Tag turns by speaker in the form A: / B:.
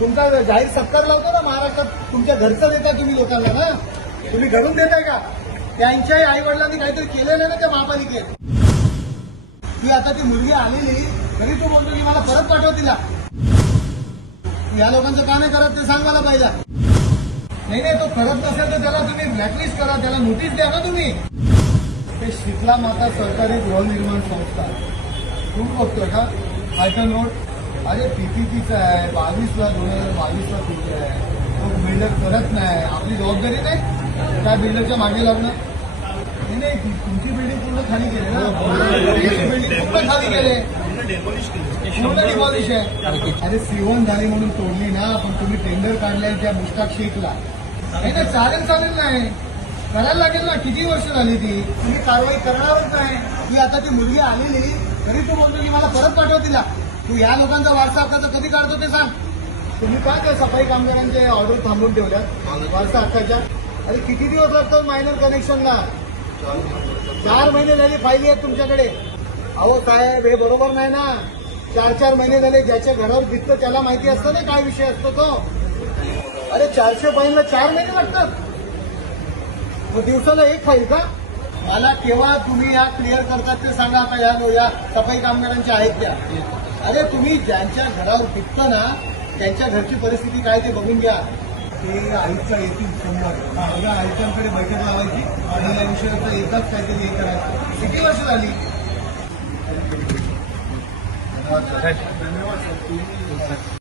A: तुमचा जाहीर सत्कार लावतो ना महाराष्ट्रात तुमच्या घरचं देता तुम्ही लोकांना ना? तुम्ही घडून देताय का? त्यांच्याही आई वडिलांनी काहीतरी केलेलं आहे ना त्या महापालिकेत? ती आता ती मुलगी आलेली तरी तू बोलतो की मला परत पाठव तिला या लोकांचं का नाही करत ते सांग मला पहिला. नाही नाही तो करत नसेल तर त्याला तुम्ही ब्लॅकलिस्ट करा त्याला नोटीस द्या ना तुम्ही. ते शीतला माता सरकारी गृहनिर्माण संस्था. तू बघतोय का आयटन रोड. अरे पीपीपीच आहे बावीसला दोन हजार बावीसला पीपी आहे. तो बिल्डर करत नाही. आपली जबाबदारी नाही त्या बिल्डरच्या मागे लागणं? नाही नाही तुमची बिल्डिंग पूर्ण खाली केली ना? बिल्डिंग पूर्ण खाली केले. पूर्ण डिमॉलिश आहे. अरे सीवन झाली म्हणून तोडली ना पण तुम्ही टेंडर काढलाय त्या मुश्ताक शेखला नाही ना चालेल चालेल नाही. करायला लागेल ना किती वर्ष झाली ती? तुम्ही कारवाई करणारच नाही. ती आता ती मुलगी आलेली तरी तू म्हणतो की मला परत पाठव तिला. तू या लोकांचा वारसा हक्काचा कधी काढतो ते सांग. तुम्ही काय त्या सफाई कामगारांचे ऑर्डर थांबून ठेवल्या वारसा हक्काच्या. अरे किती दिवस लागतात मायनर कनेक्शनला चार महिने झाले फायली आहेत तुमच्याकडे. अहो साहेब हे बरोबर नाही ना. चार चार महिने झाले ज्याच्या घरावर दिसतं त्याला माहिती असतं ना काय विषय असतो तो. अरे चारशे फाईलला चार महिने लागतात. मग दिवसाला एक फाईल का? मला केव्हा तुम्ही या क्लिअर करतात ते सांगा. का या या. सफाई कामगारांच्या आहेत त्या. अरे तुम्ही ज्यांच्या घरावर टिकतं ना त्यांच्या घरची परिस्थिती काय ते बघून घ्या. ते आयुष्य येतील समोर सगळ्या आयुष्यांकडे बैठक लावायची आणि या विषयाचं एकच काहीतरी हे करायचं. किती वर्ष झाली? धन्यवाद. धन्यवाद सर.